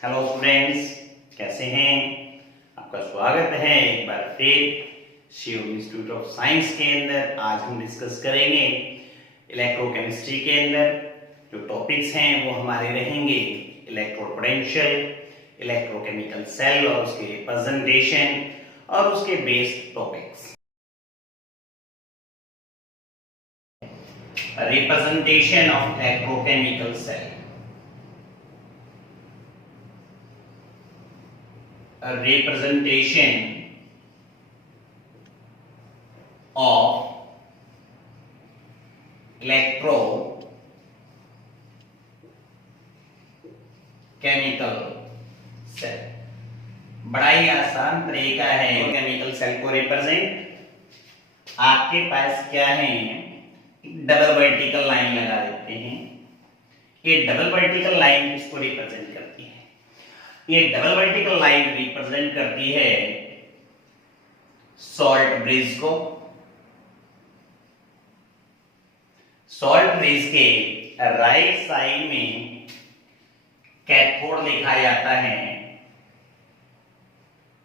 Hello friends, कैसे हैं? आपका स्वागत है एक बार फिर शिव इंस्टीट्यूट ऑफ साइंस के अंदर। आज हम डिस्कस करेंगे इलेक्ट्रोकेमिस्ट्री के अंदर जो टॉपिक्स हैं वो हमारे रहेंगे इलेक्ट्रो पोटेंशियल, इलेक्ट्रोकेमिकल सेल और उसके रिप्रेजेंटेशन और उसके based topics. Representation of electrochemical cell. A representation of electrochemical cell। बड़ा ही आसान तरीका है केमिकल सेल को रिप्रेजेंट। आपके पास क्या है, डबल वर्टिकल लाइन लगा देते हैं। ये डबल वर्टिकल लाइन इसको रिप्रेजेंट करती है। ये डबल वर्टिकल लाइन रिप्रेजेंट करती है सॉल्ट ब्रिज को। सॉल्ट ब्रिज के राइट साइड में कैथोड लिखा जाता है,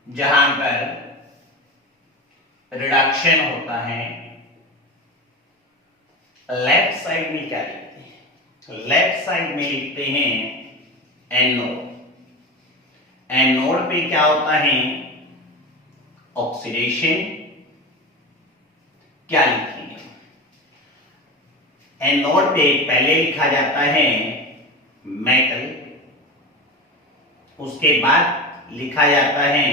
जहां पर रिडक्शन होता है। लेफ्ट साइड में क्या लिखते हैं? लेफ्ट साइड में लिखते हैं एनोड। एनोड पे क्या होता है? ऑक्सीडेशन। क्या लिखेंगे? एनोड पे पहले लिखा जाता है मेटल, उसके बाद लिखा जाता है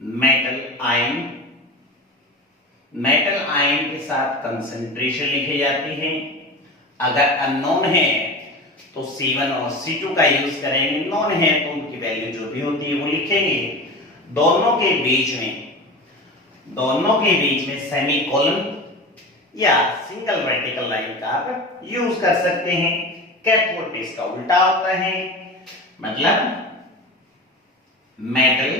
मेटल आयन। मेटल आयन के साथ कंसंट्रेशन लिखी जाती है। अगर अननोन है तो C1 और C2 का यूज करेंगे, नॉन है तो उनकी वैल्यू जो भी होती है वो लिखेंगे। दोनों के बीच में सेमीकोलन या सिंगल वर्टिकल लाइन का आप यूज कर सकते हैं। कैथोड पे इसका उल्टा होता है, मतलब मेटल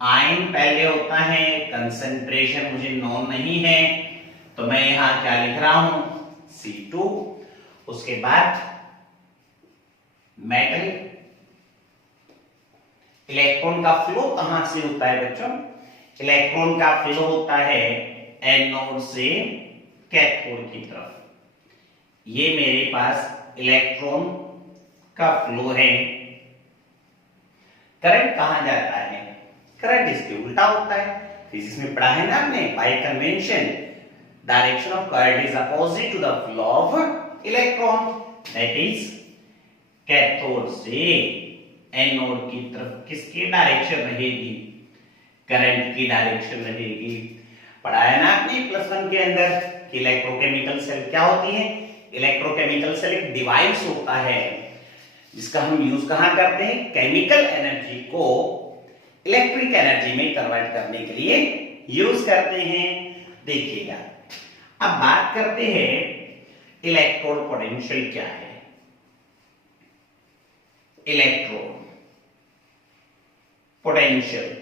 आयन पहले होता है, कंसंट्रेशन मुझे नॉन नहीं है तो मैं यहां क्या लिख रहा हूं? C2। उसके बाद मेटल। इलेक्ट्रॉन का फ्लो कहां से होता है बच्चों? इलेक्ट्रॉन का फ्लो होता है एनोड से कैथोड की तरफ। ये मेरे पास इलेक्ट्रॉन का फ्लो है। करंट कहां जाता है? करंट इसके उल्टा होता है। फिजिक्स में पढ़ा है ना आपने, by convention direction of current is opposite to the flow of electron. That is cathode से एनोड की तरफ किसकी डायरेक्शन रहेगी? करंट की डायरेक्शन रहेगी। पढ़ाया ना आपने +1 के अंदर कि इलेक्ट्रोकेमिकल सेल क्या होती है? इलेक्ट्रोकेमिकल सेल एक डिवाइस होता है जिसका हम यूज कहां करते हैं? केमिकल एनर्जी को इलेक्ट्रिक एनर्जी में कन्वर्ट करने के लिए यूज करते हैं। देखिएगा, अब बात करते हैं इलेक्ट्रोड पोटेंशियल क्या है। इलेक्ट्रोड पोटेंशियल,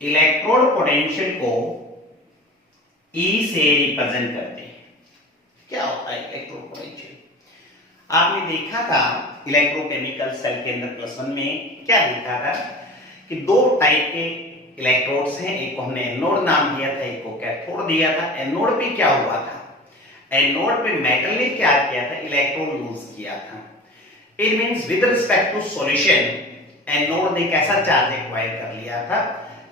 इलेक्ट्रोड पोटेंशियल को E से रिप्रेजेंट करते हैं। क्या होता है इलेक्ट्रोड पोटेंशियल? आपने देखा था इलेक्ट्रोकेमिकल सेल के अंदर +1 में क्या देखा था कि दो टाइप के इलेक्ट्रोड्स हैं। एक को हमने एनोड नाम दिया था, एक को कैथोड दिया था। एनोड पे क्या हुआ था? एनोड पे मेटल ने क्या किया था? इलेक्ट्रॉन लूज किया था। It means with respect to solution anode ने कैसा चार्ज एक्वायर कर लिया था?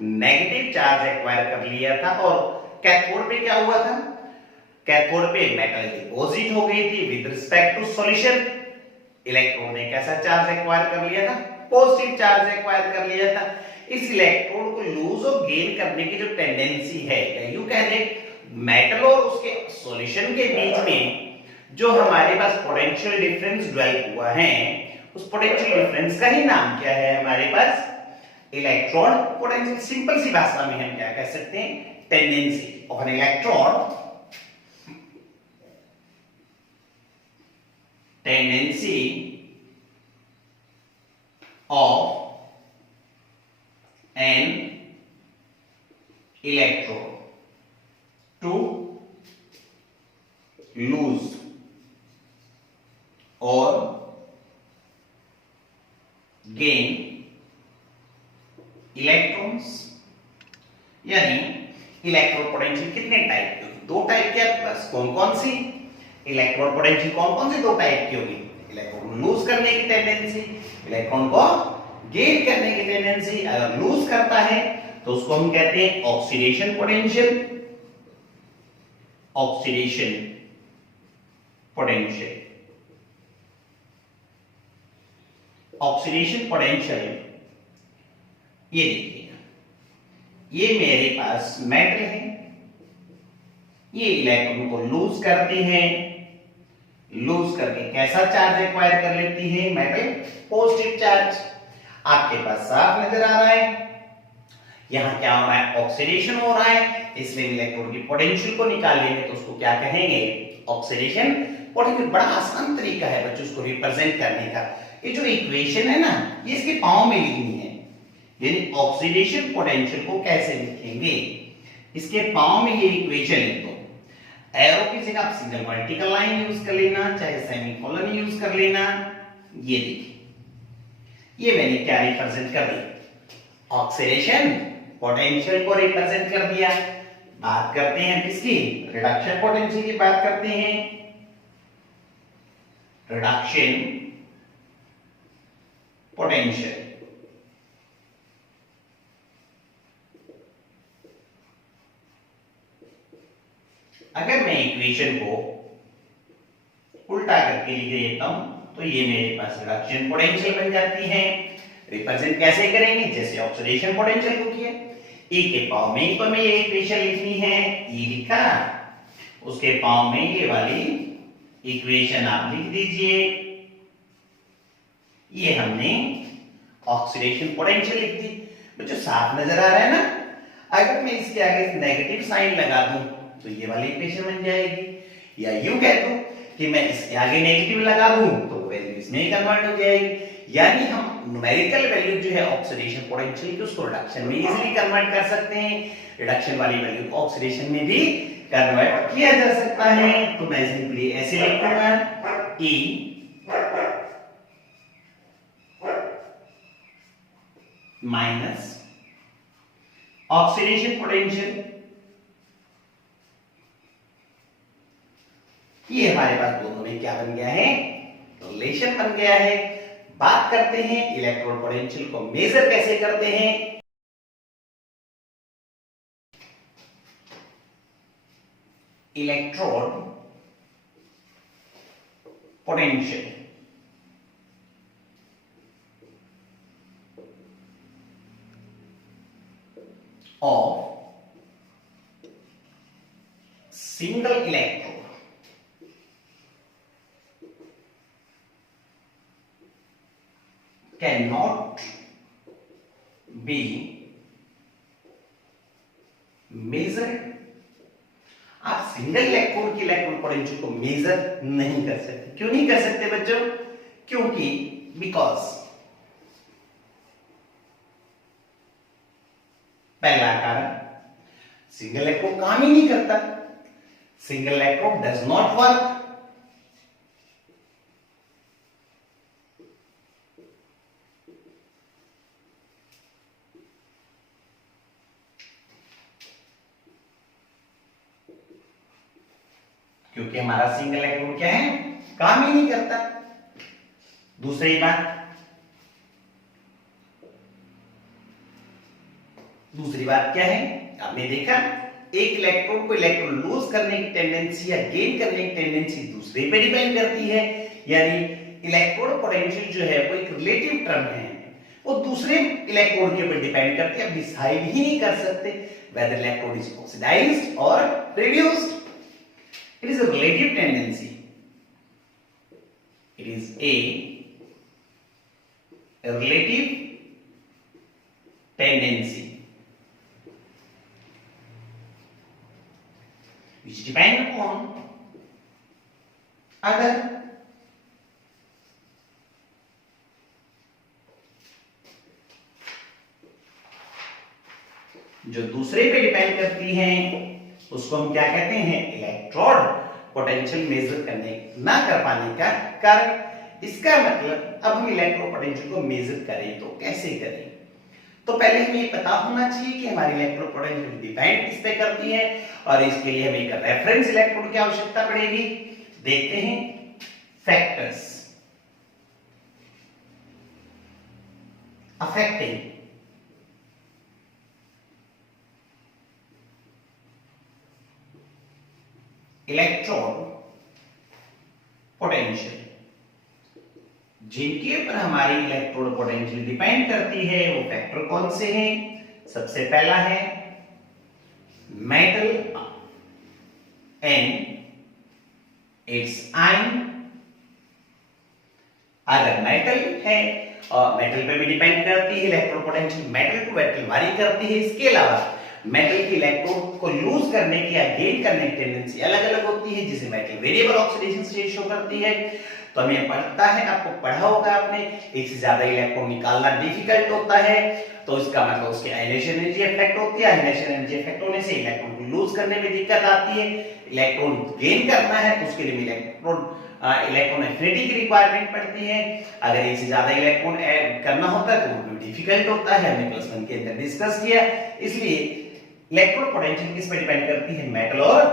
नेगेटिव चार्ज एक्वायर कर लिया था। और कैथोड पे क्या हुआ था? कैथोड पे मेटल डिपॉजिट हो गई थी। With respect to solution electron ने कैसा चार्ज एक्वायर कर लिया था? पॉजिटिव चार्ज एक्वायर कर लिया था। इस इलेक्ट्रॉन को लूज और गेन करने की जो टेंडेंसी है, यू कह दे मेटल और उसके सॉल्यूशन के बीच में जो हमारे पास पोटेंशियल डिफरेंस डेवलप हुआ है, उस पोटेंशियल डिफरेंस का ही नाम क्या है हमारे पास? Electron potential. सिंपल सी भाषा में हम क्या कह सकते हैं? Tendency of an electron, tendency of an electron to lose यानी इलेक्ट्रोड पोटेंशियल कितने टाइप की होगी? दो टाइप के आपके पास। कौन कौन सी इलेक्ट्रोड पोटेंशियल? कौन कौन सी दो टाइप की होगी? इलेक्ट्रॉन लूज करने की टेंडेंसी, इलेक्ट्रॉन को गेन करने की टेंडेंसी। अगर लूज करता है तो उसको हम कहते हैं oxidation potential, oxidation potential. Oxidation potential ये देखिएगा, ये मेरे पास मेटल है, ये इलेक्ट्रॉन को लूज करते हैं, लूज करके कैसा चार्ज एक्वायर कर लेती है? Metal positive charge. आपके पास साफ नजर आ रहा है, यहां क्या हो रहा है? ऑक्सीडेशन हो रहा है, इसलिए इलेक्ट्रॉन की पोटेंशियल को निकाल लेंगे तो उसको क्या कहेंगे? Oxidation potential. बड़ा आसान तरीका है बच्चों इसको रिप्रेजेंट करने का। ये जो इक्वेशन है ना, ये इसके पाँव में लिखनी है, यानी ऑक्सीडेशन पोटेंशियल को कैसे लिखेंगे? इसके पाँव में ये इक्वेशन लिख दो। एरो की जगह आप सिंगल वर्टिकल लाइन यूज कर लेना, चाहे सेमीकोलन यूज कर लेना। ये देखिए, ये मैंने क्या रिप्रेजेंट कर दिया? ऑक्सीडेशन पोटेंशियल को रिप्रेजेंट कर दिया। बात करते हैं किसकी? रिडक्शन पोटेंशियल की बात करते हैं। रिडक्शन पोटेंशियल, अगर मैं इक्वेशन को उल्टा करके लिख देता हूं तो ये मेरे पास रिडक्शन पोटेंशियल बन जाती है। रिप्रेजेंट कैसे करेंगे? जैसे ऑक्सीडेशन पोटेंशियल को किया। ई के पाव में तो हमें ये इक्वेशन लिखनी है, ई लिखा, उसके पाव में ये वाली इक्वेशन आप लिख दीजिए। ये हमने ऑक्सीडेशन पोटेंशियल लिख दी। बच्चों साफ नजर आ रहा है ना? अगर मैं इसके आगे नेगेटिव साइन लगा दूं तो ये वाली इक्वेशन बन जाएगी, या यूं कह दूं कि मैं इसके आगे नेगेटिव लगा दूं तो वैल्यू इसमें ही कन्वर्ट हो जाएगी। यानी हम न्यूमेरिकल वैल्यू जो है ऑक्सीडेशन पोटेंशियल की, उसको रिडक्शन में इजीली कन्वर्ट कर सकते हैं। रिडक्शन वाली वैल्यू को ऑक्सीडेशन में भी कन्वर्ट किया जा सकता है। तो मैं सिंपली ऐसे लिखूंगा, ई माइनस ऑक्सीडेशन पोटेंशियल, ये हमारे पास दोनों में क्या बन गया है? रिलेशन बन गया है। बात करते हैं इलेक्ट्रोड पोटेंशियल को मेजर कैसे करते हैं। Electrode potential of single electrode cannot be measured। आप सिंगल इलेक्ट्रोड की इलेक्ट्रोड पोटेंशियल को मेजर नहीं कर सकते। क्यों नहीं कर सकते बच्चों? क्योंकि बिकॉज पहला कारण, सिंगल इलेक्ट्रोड काम ही नहीं करता। Single electrode does not work. क्योंकि हमारा सिंगल इलेक्ट्रोड क्या है? काम ही नहीं करता। दूसरी बात क्या है? आपने देखा, एक इलेक्ट्रोड को इलेक्ट्रॉन लूज करने की टेंडेंसी या गेन करने की टेंडेंसी दूसरे पे डिपेंड करती है। यानी इलेक्ट्रोड पोटेंशियल जो है वो एक रिलेटिव टर्म है, वो दूसरे इलेक्ट्रोड के ऊपर डिपेंड करती है। आप डिसाइड ही नहीं कर सकते whether electrode is oxidized or reduced. It is a relative tendency. It is a relative tendency which depend upon other जो दूसरे पे डिपेंड करती हैं उसको हम क्या कहते हैं? इलेक्ट्रोड पोटेंशियल मेजर करने ना कर पाने का कारण। इसका मतलब अब हम इलेक्ट्रोड पोटेंशियल को मेजर करें तो कैसे करें? तो पहले हमें ये पता होना चाहिए कि हमारी इलेक्ट्रोड पोटेंशियल डिपेंड किस पे करती है, और इसके लिए हमें एक रेफरेंस इलेक्ट्रोड की आवश्यकता पड़ेगी। देखते हैं फैक्टर्स affecting इलेक्ट्रोड पोटेंशियल, जिनके ऊपर हमारी इलेक्ट्रोड पोटेंशियल डिपेंड करती है वो फैक्टर कौन से हैं? सबसे पहला है मेटल एंड इट्स आयन। अगर मेटल है और मेटल पे भी डिपेंड करती है electrode potential, metal to metal vary करती है। इसके अलावा मेटल की इलेक्ट्रोड को लूज करने की या गेन करने की टेंडेंसी अलग अलग होती है, जिसे metal variable oxidation state show करती है। तो हमें पता है, आपको पढ़ा होगा आपने, एक से ज्यादा इलेक्ट्रॉन निकालना डिफिकल्ट होता है, तो इसका मतलब उसकी आयनेशन एनर्जी इफेक्ट होती है। आयनेशन एनर्जी इफेक्ट होने से इलेक्ट्रॉन को लूज करने में दिक्कत आती है। इलेक्ट्रॉन गेन करना है तो उसके लिए इलेक्ट्रॉन एफिनिटी की रिक्वायरमेंट पड़ती है। अगर एक से ज्यादा इलेक्ट्रॉन ऐड करना होता है तो वो डिफिकल्ट होता है, हमने क्लास 1 के अंदर डिस्कस किया। इसलिए इलेक्ट्रोड पोटेंशियल किस पे डिपेंड करती है? मेटल और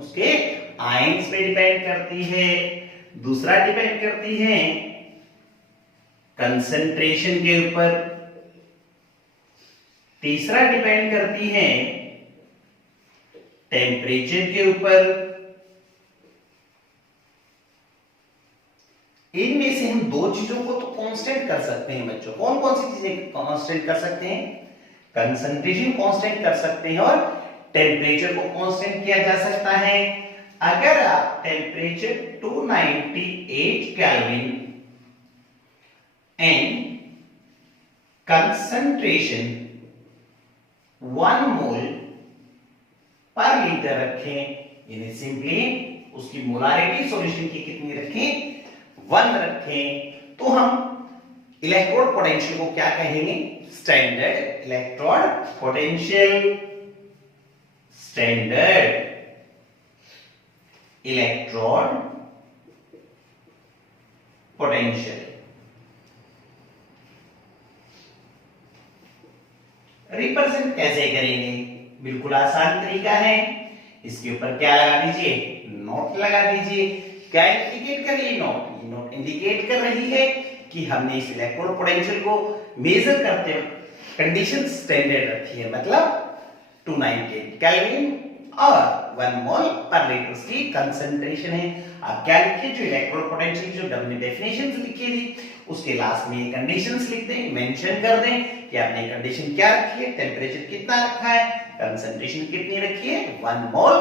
उसके आयंस पे डिपेंड करती है। दूसरा डिपेंड करती है कंसंट्रेशन के ऊपर। तीसरा डिपेंड करती है टेम्परेचर के ऊपर। इनमें से हम दो चीजों को तो कांस्टेंट कर सकते हैं बच्चों। कौन कौन सी चीजें कांस्टेंट कर सकते हैं? कंसंट्रेशन कांस्टेंट कर सकते हैं और टेम्परेचर को कांस्टेंट किया जा सकता है। अगर आप टेम्परेचर 298 केल्विन एंड कंसंट्रेशन 1 मोल पर लीटर रखें, यानी सिंपली उसकी मोलारिटी सॉल्यूशन की कितनी रखें? 1 रखें, तो हम इलेक्ट्रोड पोटेंशियल को क्या कहेंगे? Standard electrode potential. Standard electrode potential. Represent कैसे करेंगे? बिल्कुल आसान तरीका है। इसके ऊपर क्या लगा दीजिए? नोट लगा दीजिए। क्या इंडिकेट कर रही है नोट? ये नोट इंडिकेट कर रही है कि हमने इस इलेक्ट्रोड पोटेंशियल को मेजर करते हुए कंडीशन स्टैंडर्ड रखी है, मतलब 298 केल्विन और 1 मोल पर लीटर की कंसंट्रेशन है। आप क्या लिखिए? जो इलेक्ट्रोड पोटेंशियल जो हमने डेफिनेशंस लिखी थी उसके लास्ट में कंडीशंस लिख दें, मेंशन कर दें कि आपने कंडीशन क्या रखी है, टेंपरेचर कितना रखा है, कंसंट्रेशन कितनी रखी है 1 मोल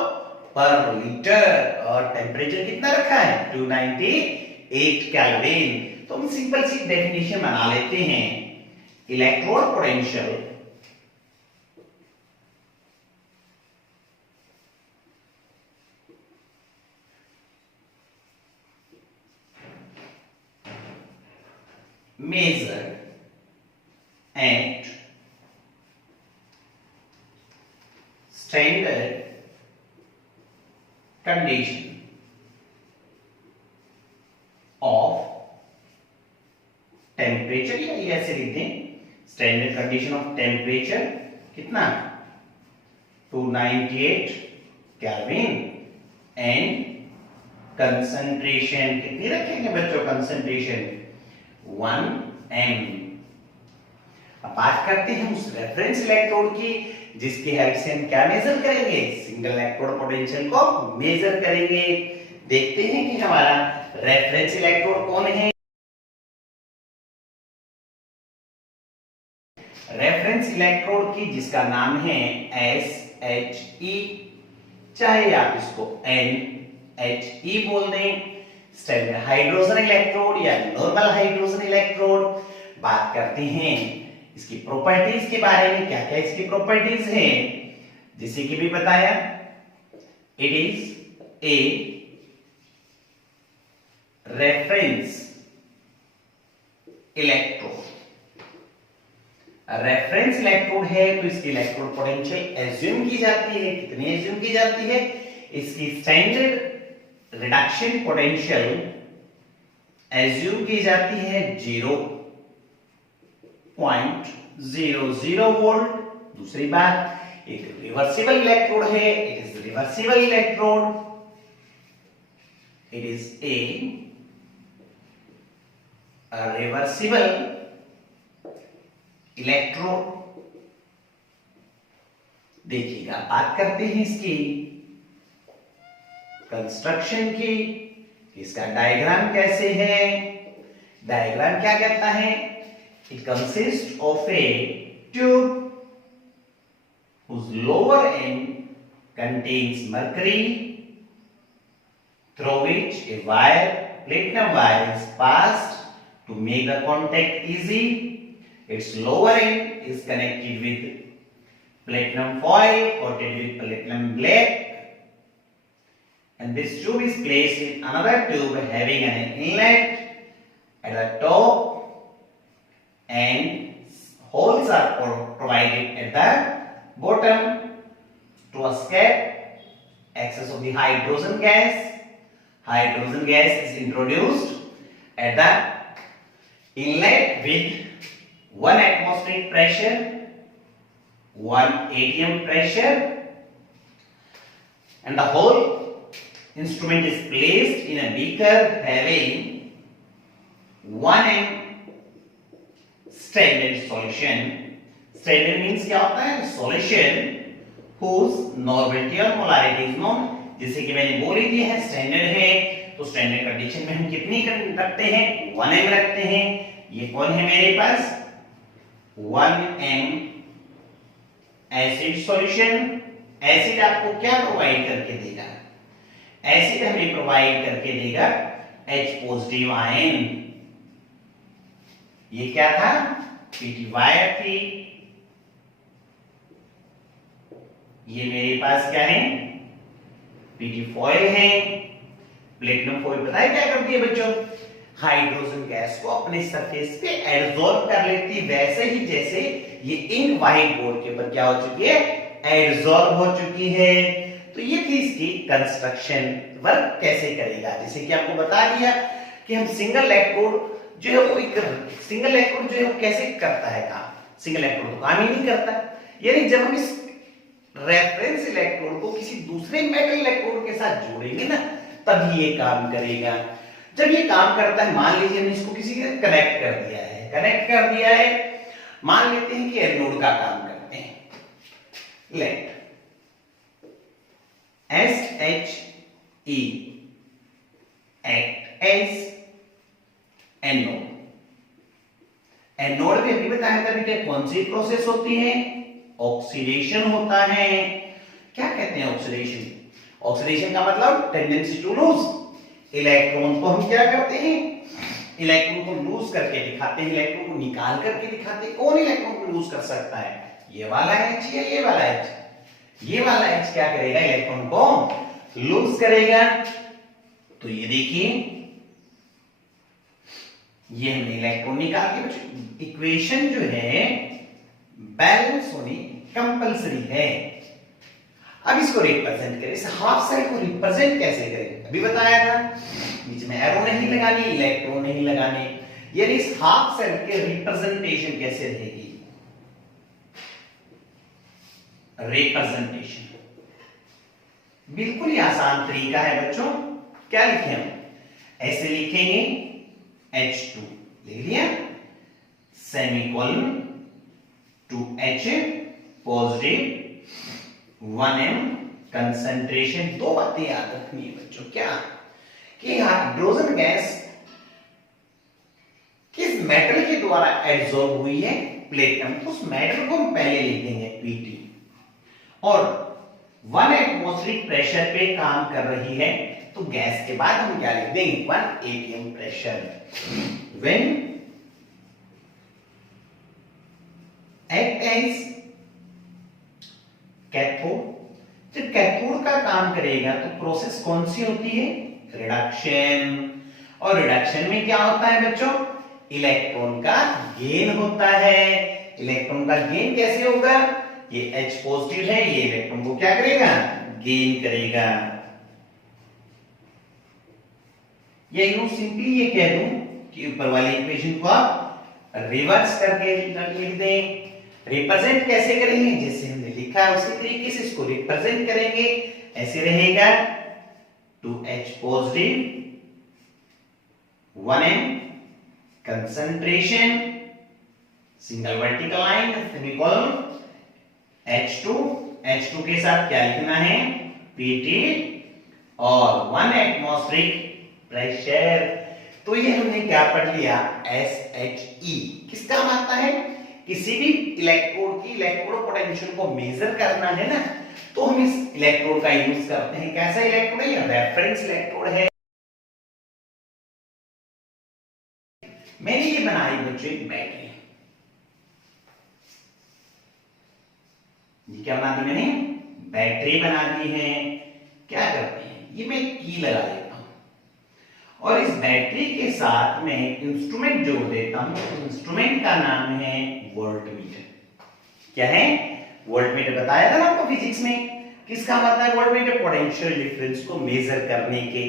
पर लीटर, और टेंपरेचर कितना रखा है 298 केल्विन। तो हम सिंपल सी डेफिनेशन बना लेते हैं। Electrode potential measured at standard condition of temperature, या ऐसे लिख दें स्टैंडर्ड कंडीशन ऑफ टेम्परेचर कितना 298 केल्विन एंड कंसंट्रेशन कितनी रखेंगे बच्चों? Concentration 1 m। अब बात करते हैं उस रेफरेंस इलेक्ट्रोड की जिसकी हेल्प से हम क्या मेजर करेंगे? सिंगल इलेक्ट्रोड पोटेंशियल को मेजर करेंगे। देखते हैं कि हमारा रेफरेंस इलेक्ट्रोड कौन है। रेफरेंस इलेक्ट्रोड की जिसका नाम है SHE, चाहे आप इसको NHE बोल दें, स्टैंडर्ड हाइड्रोजन इलेक्ट्रोड या नॉर्मल हाइड्रोजन इलेक्ट्रोड। बात करते हैं इसकी प्रॉपर्टीज के बारे में। क्या क्या इसकी प्रॉपर्टीज हैं? जैसे कि भी बताया, it is a reference electrode. Reference electrode है तो इसकी इलेक्ट्रोड पोटेंशियल एज्यूम की जाती है। कितनी एज्यूम की जाती है? इसकी स्टैंडर्ड रिडक्शन पोटेंशियल एज्यूम की जाती है 0.9 0 वोल्ट। दूसरी बात, एक रिवर्सिबल इलेक्ट्रोड है, it is reversible electrode, it is a reversible electrode. देखिएगा, बात करते हैं इसकी कंस्ट्रक्शन की, इसका डायग्राम कैसे है। डायग्राम क्या कहता है? It consist of A tube whose lower end contains mercury, through which a wire, platinum wire, is passed to make the contact easy. Its lower end is connected with platinum foil coated with platinum black, and this tube is placed in another tube having an inlet at the top and holes are provided at the bottom to escape excess of the hydrogen gas. Hydrogen gas is introduced at the inlet with 1 atmospheric pressure, 1 atm pressure, and the whole instrument is placed in a beaker having 1 m standard solution. Standard means क्या होता है? Solution whose normality or polarity is known. जैसे कि मैंने बोल ही दिया है, standard है तो स्टैंडर्ड कंडीशन में हम कितनी रखते हैं? 1 m रखते हैं। ये कौन है मेरे पास? 1 m एसिड सॉल्यूशन। एसिड आपको क्या प्रोवाइड करके देगा? एसिड हमें प्रोवाइड करके देगा H पॉजिटिव आयन। ये क्या था? पीटी वायर थी। ये मेरे पास क्या है? पीटी फॉइल है। प्लेटिनम फॉइल पता है क्या करती है बच्चों? हाइड्रोजन गैस को अपने सरफेस पे एब्सॉर्ब कर लेती है, वैसे ही जैसे ये इंक व्हाइट बोर्ड के ऊपर क्या हो चुकी है? एब्सॉर्ब हो चुकी है। तो ये थी इसकी कंस्ट्रक्शन। वर्क कैसे करेगा? जैसे कि आपको बता दिया कि हम सिंगल इलेक्ट्रोड जो है वो सिंगल इलेक्ट्रोड जो है वो कैसे करता है काम? सिंगल इलेक्ट्रोड तो काम ही नहीं करता। यानी जब हम इस रेफरेंस इलेक्ट्रोड को किसी दूसरे मेटल इलेक्ट्रोड के साथ जोड़ेंगे ना, तभी ये काम करेगा। जब ये काम करता है, मान लीजिए हमने इसको किसी से कनेक्ट कर दिया है, मान लेते हैं कि एनोड का काम करते हैं। Let SHE act as anode. Anode में अभी बताया था बेटा कौन सी प्रोसेस होती है? ऑक्सीडेशन होता है। क्या कहते हैं ऑक्सीडेशन? ऑक्सीडेशन का मतलब टेंडेंसी टू लूज। इलेक्ट्रॉन को हम क्या करते हैं? इलेक्ट्रॉन को लूज करके दिखाते हैं, इलेक्ट्रॉन को निकाल करके दिखाते हैं। कौन इलेक्ट्रॉन को लूज कर सकता है? ये वाला H या ये वाला H? ये वाला H क्या करेगा? इलेक्ट्रॉन को लूज करेगा। तो ये देखिए, ये हमने इलेक्ट्रॉन निकाल के, इक्वेशन जो है बैलेंस होनी कंपलसरी है। अब इसको रिप्रेजेंट करें, इस हाफ साइड को रिप्रेजेंट कैसे करें? अभी बताया था, बीच में एरो नहीं लगानी, इलेक्ट्रॉन नहीं लगाने। यानी इस हाफ साइड के रिप्रेजेंटेशन कैसे रहेगी? रिप्रेजेंटेशन बिल्कुल ही आसान तरीका है बच्चों। क्या लिखे हम? ऐसे लिखेंगे H2 ले लिया, semicolon 2H positive 1m concentration. दो बातें याद रखनी है बच्चों। क्या? कि हाइड्रोजन गैस किस मेटल के द्वारा एब्सॉर्ब हुई है? प्लेटिनम। तो उस मेटल को हम पहले लिख देंगे Pt, और 1 एटमॉस्फेरिक प्रेशर पे काम कर रही है, तो गैस के बाद हम क्या लिख देंगे? 1 atm pressure. When act as cathode, जब कैथोड का काम करेगा तो प्रोसेस कौन सी होती है? रिडक्शन। और रिडक्शन में क्या होता है बच्चों? इलेक्ट्रॉन का गेन होता है। इलेक्ट्रॉन का गेन कैसे होगा? ये H पॉजिटिव है, ये इलेक्ट्रॉन को क्या करेगा? गेन करेगा। या यूं सिंपली ये कह दूं कि ऊपर वाली इक्वेशन को आप रिवर्स करके लिख दें। रिप्रेजेंट कैसे करेंगे, जैसे हमने लिखा है उसी तरीके से इसको रिप्रेजेंट करेंगे। ऐसे रहेगा 2H positive 1M concentration single vertical line semicolon H2 के साथ क्या लिखना है Pt और 1 एटमॉस्फेरिक प्रेशर। तो ये हमने क्या पढ़ लिया SHE किसका काम आता है, किसी भी इलेक्ट्रोड की इलेक्ट्रोड पोटेंशियल को मेजर करना है ना, तो हम इस इलेक्ट्रोड का यूज करते हैं। कैसा इलेक्ट्रोड है, ये रेफरेंस इलेक्ट्रोड है। मैंने ये बनाई बच्चों एक बैटरी, ये क्या बना दी मैंने, बैटरी बना दी है। क्या करते हैं, ये मैं की लगा देता हूं और इस बैटरी के साथ में इंस्ट्रूमेंट जोड़ देता हूं। इंस्ट्रूमेंट का नाम है वोल्टमीटर। क्या है, वोल्टमीटर बताया था ना आपको फिजिक्स में, किसका मतलब है वोल्टमीटर, पोटेंशियल डिफरेंस को मेजर करने के।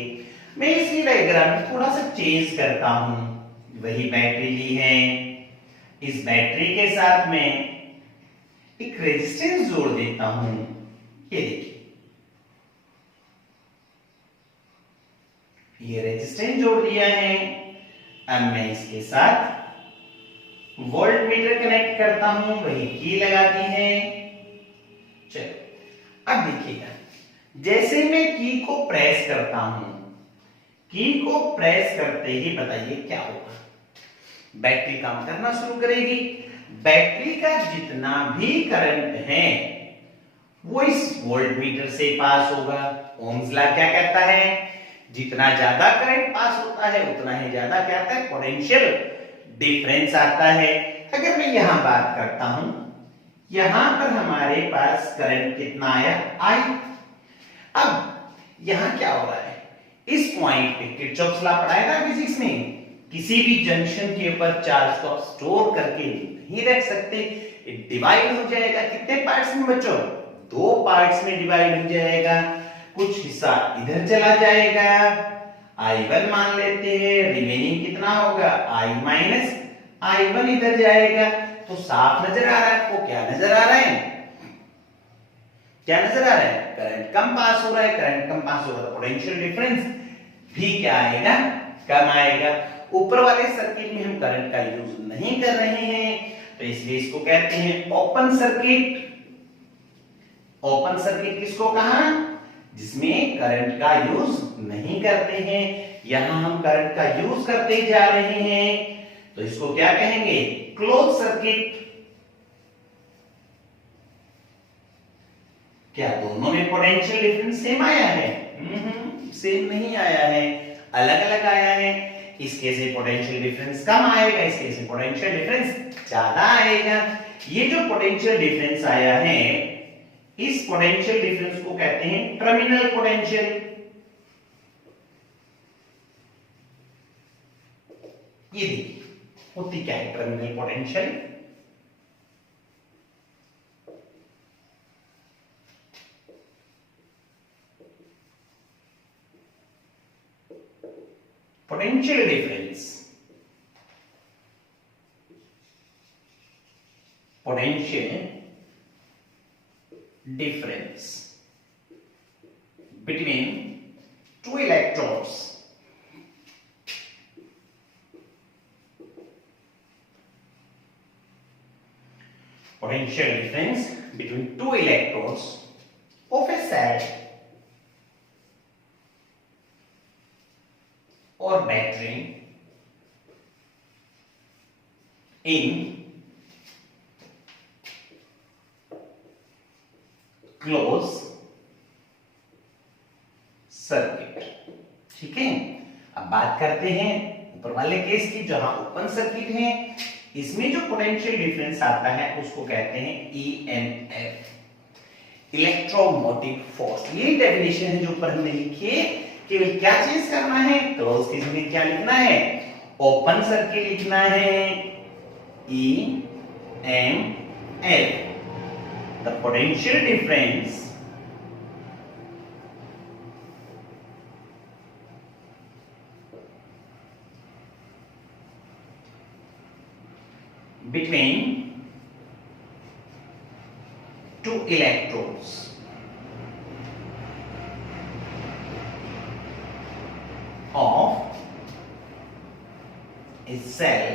मैं इसी डायग्राम को थोड़ा सा चेंज करता हूं। वही बैटरी ली है, इस बैटरी के साथ में एक रेजिस्टेंस जोड़ देता हूं। ये देखिए, ये रेजिस्टेंस जोड़ दिया है। अब मैं इसके साथ वोल्टमीटर कनेक्ट करता हूं, वही की लगा दी है। चलो अब देखिएगा, जैसे मैं की को प्रेस करता हूं, की को प्रेस करते ही बताइए क्या होगा, बैटरी काम करना शुरू करेगी। बैटरी का जितना भी करंट है वो इस वोल्टमीटर से पास होगा। ओम्स लॉ क्या कहता है, जितना ज्यादा करंट पास होता है उतना ही ज्यादा क्या आता है, पोटेंशियल डिफरेंस आता है। अगर मैं यहां बात करता हूं, यहां पर हमारे पास करंट कितना आया, I। अब यहां क्या हो रहा है, इस पॉइंट पे किरचॉफ्स लॉ पढ़ाया था फिजिक्स में, किसी भी जंक्शन के ऊपर चार्ज को स्टोर करके नहीं रख सकते, डिवाइड हो जाएगा। कितने पार्ट्स में बच्चों, दो पार्ट्स में डिवाइड हो जाएगा। कुछ हिस्सा इधर चला जाएगा, I1 मान लेते हैं, रिमेनिंग कितना होगा I माइनस I1 इधर जाएगा। तो साफ नजर आ रहा है आपको, क्या नजर आ रहा है, क्या नजर आ रहा है, करंट कम पास हो रहा है। करंट कम पास होगा तो पोटेंशियल डिफरेंस भी क्या आएगा, कम आएगा। ऊपर वाले सर्किट में हम करंट का यूज नहीं कर रहे हैं, तो इसलिए इसको कहते हैं ओपन सर्किट। ओपन सर्किट किसको कहा, जिसमें करंट का यूज नहीं करते हैं। यहां हम करंट का यूज करते जा रहे हैं, तो इसको क्या कहेंगे, क्लोज सर्किट। क्या दोनों में पोटेंशियल डिफरेंस सेम आया है, सेम नहीं आया है, अलग अलग आया है। इसके से पोटेंशियल डिफरेंस कम आएगा, इसके से पोटेंशियल डिफरेंस ज्यादा आएगा। ये जो पोटेंशियल डिफरेंस आया है, इस पोटेंशियल डिफरेंस को कहते हैं टर्मिनल पोटेंशियल। ये देखिए होती क्या है terminal potential, potential difference, potential difference between two electrodes potential difference between two electrodes of a cell or battery in close circuit. ठीक है, अब बात करते हैं ऊपर वाले केस की, जहां ओपन सर्किट है। इसमें जो पोटेंशियल डिफरेंस आता है उसको कहते हैं EMF, इलेक्ट्रोमोटिव फोर्स। यही डेफिनेशन है जो ऊपर हमने लिखी है। केवल क्या चेंज करना है, क्लोज केस में क्या लिखना है, ओपन सर्किट लिखना है, EMF। The potential difference between electrodes of a cell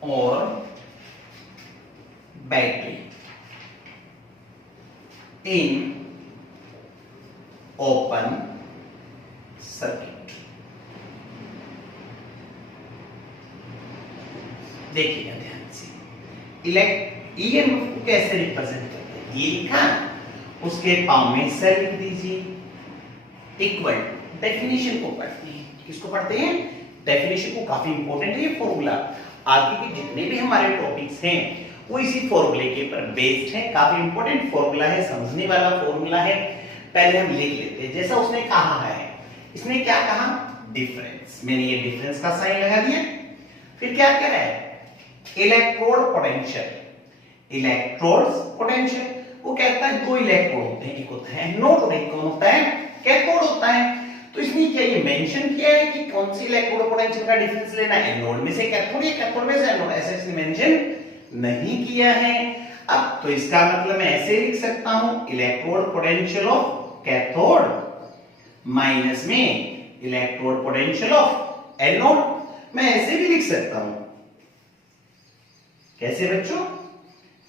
or battery in open circuit। देखिएगा ध्यान से, ईएमएफ को कैसे रिप्रेजेंट करते हैं, ये लिखा, उसके पाव में सेल लिख दीजिए, इक्वल डेफिनेशन को पढ़ते हैं। किसको पढ़ते हैं? डेफिनेशन को। काफी इंपॉर्टेंट है ये फॉर्मूला। आगे के जितने भी हमारे टॉपिक्स हैं वो इसी फॉर्मूले के ऊपर बेस्ड है। काफी इंपॉर्टेंट फॉर्मूला है, समझने वाला फॉर्मूला है। पहले हम लिख लेते हैं। जैसा उसने कहा है, इसने क्या कहा? डिफरेंस। मैंने ये डिफरेंस का साइन लगा दिया। फिर क्या कह रहा है? Electrode potential. इलेक्ट्रोड्स पोटेंशियल, वो कहता है दो इलेक्ट्रोड होते हैं, एक होता है एनोड और एक कौन होता है? कैथोड होता है। तो इसने क्या ये मेंशन किया है कि कौन सी इलेक्ट्रोड पोटेंशियल का डिफरेंस लेना है? एनोड में से कैथोड या कैथोड में से एनोड, ऐसे इसने मेंशन नहीं किया है। अब तो इसका मतलब मैं ऐसे लिख सकता हूं, electrode potential of cathode minus में इलेक्ट्रोड पोटेंशियल ऑफ एनोड। मैं ऐसे भी लिख सकता हूं। कैसे बच्चों?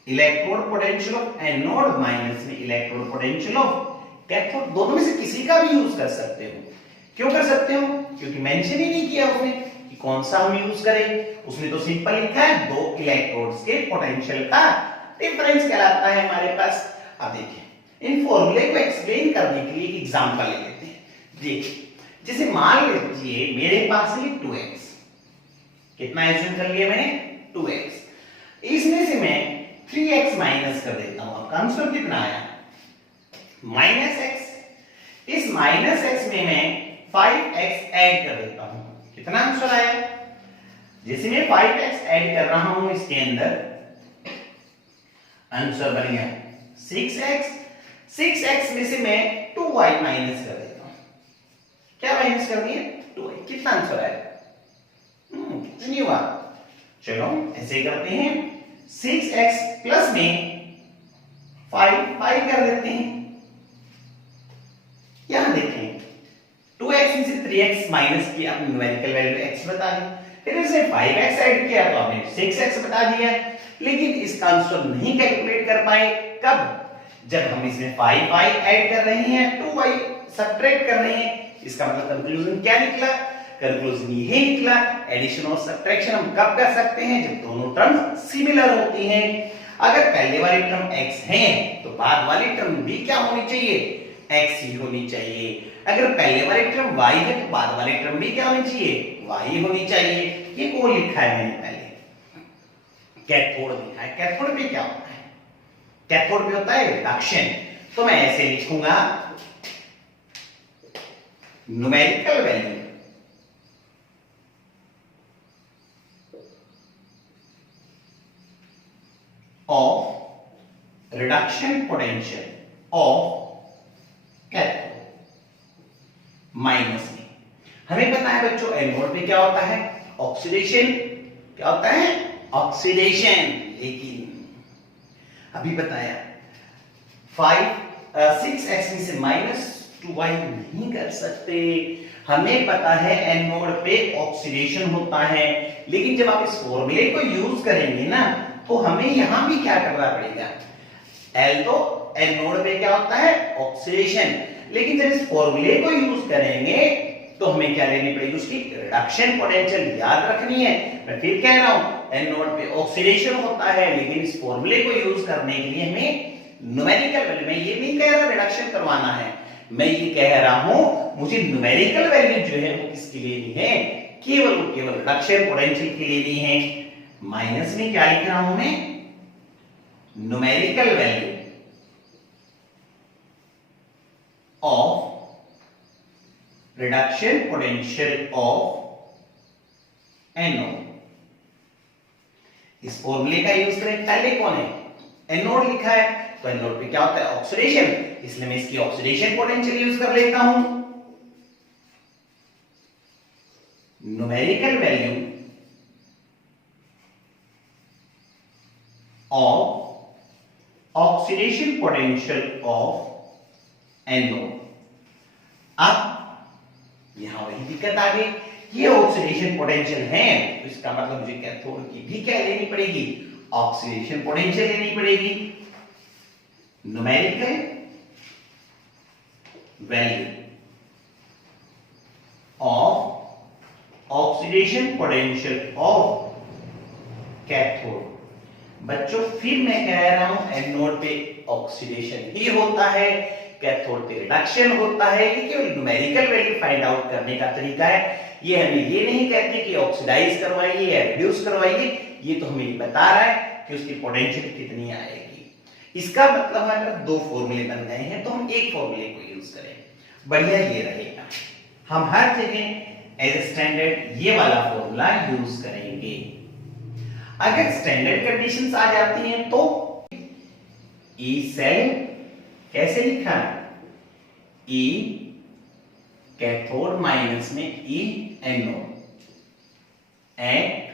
Electrode potential of anode minus में इलेक्ट्रोड पोटेंशियल ऑफ कैथोड। दोनों में से किसी का भी यूज कर सकते हो। क्यों कर सकते हो? क्योंकि मेंशन ही नहीं किया उसने कि कौन सा हम यूज करें। उसने तो सिंपल लिखा है दो इलेक्ट्रोड्स के पोटेंशियल का डिफरेंस कहलाता है हमारे पास। अब देखिए, इन फॉर्मूले को एक्सप्लेन करने के लिए एक एग्जांपल ले लेते हैं। देखिए, जैसे मान लीजिए मेरे पास है 2x। कितना एज्यूम कर लिया मैंने? 2x। इसमें से मैं 3x माइनस कर देता हूं। आपका आंसर कितना आया? -x। इस -x में मैं 5x ऐड कर देता हूं। कितना आंसर आया? जैसे मैं 5x ऐड कर रहा हूं इसके अंदर, आंसर बन गया 6x। 6x में से मैं 2y माइनस कर देता हूं। क्या माइनस कर दिया? 2y। कितना आंसर आया? कुछ नहीं हुआ। चलो ऐसे ही करते हैं। 6x प्लस में 5 कर देते हैं। यहां देखें, 2x में से 3x माइनस किया, आपने न्यूमेरिकल वैल्यू x बता दी। फिर इसे 5x ऐड किया तो आपने 6x बता दिया। लेकिन इसका आंसर नहीं कैलकुलेट कर पाए। कब? जब हम इसमें 5y ऐड कर रहे हैं, 2y सब्ट्रैक्ट कर रहे हैं। इसका मतलब कंक्लूजन क्या निकला? कंक्लूजन ये निकला, एडिशन और सब्ट्रैक्शन हम कब कर सकते हैं? जब दोनों टर्म्स सिमिलर होती हैं। अगर पहले वाली टर्म x है तो बाद वाली टर्म भी क्या होनी चाहिए? x ही होनी चाहिए। अगर पहले वाली टर्म y है तो बाद वाली टर्म भी क्या होनी चाहिए? y होनी चाहिए। ये कौन लिखा है मैंने? पहले कैथोड लिखा है। कैथोड पे क्या होता है? कैथोड पे होता है रिडक्शन। तो मैं ऐसे लिखूंगा, numerical value of reduction potential of cathode minus में। हमें पता है बच्चों एनोड पे क्या होता है? ऑक्सीडेशन। क्या होता है? ऑक्सीडेशन। लेकिन अभी बताया 6x में से -2y नहीं कर सकते। हमें पता है एनोड पे ऑक्सीडेशन होता है। लेकिन जब आप इस फॉर्मूले को यूज करेंगे ना, तो हमें यहां भी क्या करना पड़ेगा? L तो एनोड पे क्या होता है? ऑक्सीडेशन। लेकिन जब इस फॉर्मूले को यूज करेंगे तो हमें क्या लेनी पड़ेगी? उसकी रिडक्शन पोटेंशियल याद रखनी है। मैं फिर कह रहा हूं एनोड पे ऑक्सीडेशन होता है, लेकिन इस फॉर्मूले को यूज करने के लिए हमें न्यूमेरिकल वैल्यू, मैं ये नहीं कह रहा रिडक्शन करवाना है, मैं ये कह रहा हूं मुझे न्यूमेरिकल वैल्यू जो है वो किसके लिए ली है? केवल रिडक्शन पोटेंशियल के लिए ली है। माइनस में क्या लिख रहा हूं मैं? Numerical value of reduction potential of anode. इस फॉर्मूले का यूज करें। पहले कौन है? एनोड लिखा है, तो एनोड पे क्या होता है? ऑक्सीडेशन। इसलिए मैं इसकी ऑक्सीडेशन पोटेंशियल यूज कर लेता हूं। Numerical value of oxidation potential of anode. अब यहां वही दिक्कत आ गई, ये ऑक्सीडेशन पोटेंशियल है तो इसका मतलब मुझे कैथोड की भी क्या लेनी पड़ेगी, ऑक्सीडेशन पोटेंशियल लेनी पड़ेगी। Numerical value of oxidation potential of cathode. बच्चों फिर मैं कह रहा हूं एनोड पे ऑक्सीडेशन ही होता है, कैथोड पे रिडक्शन होता है। ये केवल न्यूमेरिकल वैल्यू फाइंड आउट करने का तरीका है। ये हमें ये नहीं कहते कि ऑक्सीडाइज करवाइए या रिड्यूस करवाइए, ये तो हमें बता रहा है कि उसकी पोटेंशियल कितनी आएगी। इसका मतलब है अगर दो फॉर्मूले बन गए हैं तो हम एक फॉर्मूले को यूज करें, बढ़िया ये रहेगा। हम हर जगह एज स्टैंडर्ड ये वाला फॉर्मूला यूज करेंगे। अगर स्टैंडर्ड कंडीशंस आ जाती हैं तो ई सेल कैसे लिखा है, ई कैथोड माइनस में E anode at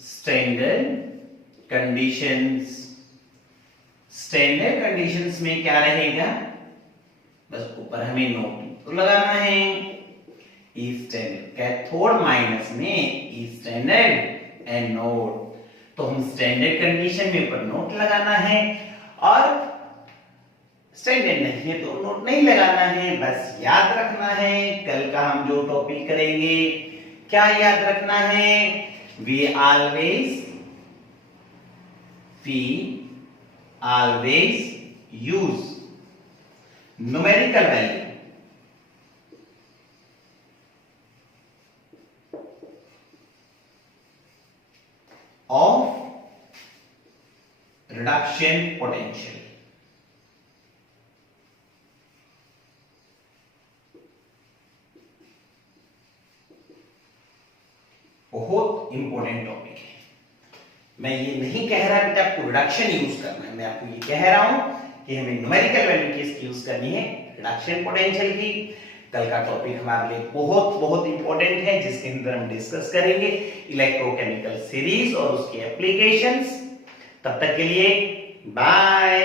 standard conditions. Standard conditions में क्या रहेगा, बस ऊपर हमें नोट तो लगाना है, ई स्टैंडर्ड कैथोड माइनस में ई स्टैंडर्ड एनोड। तो हम स्टैंडर्ड कंडीशन में ऊपर नोट लगाना है और स्टैंडर्ड नहीं है तो नोट नहीं लगाना है। बस याद रखना है कल का हम जो टॉपिक करेंगे, क्या याद रखना है, we always use numerical value of reduction potential. बहुत इंपॉर्टेंट टॉपिक है। मैं ये नहीं कह रहा बेटा आपको रिडक्शन यूज करना है, मैं आपको ये कह रहा हूं कि हमें न्यूमेरिकल वैल्यू किसकी यूज करनी है, रिडक्शन पोटेंशियल की। कल का टॉपिक हमारे लिए बहुत बहुत इंपॉर्टेंट है जिसके अंदर हम डिस्कस करेंगे इलेक्ट्रोकेमिकल सीरीज और उसके एप्लीकेशंस। तब तक के लिए बाय।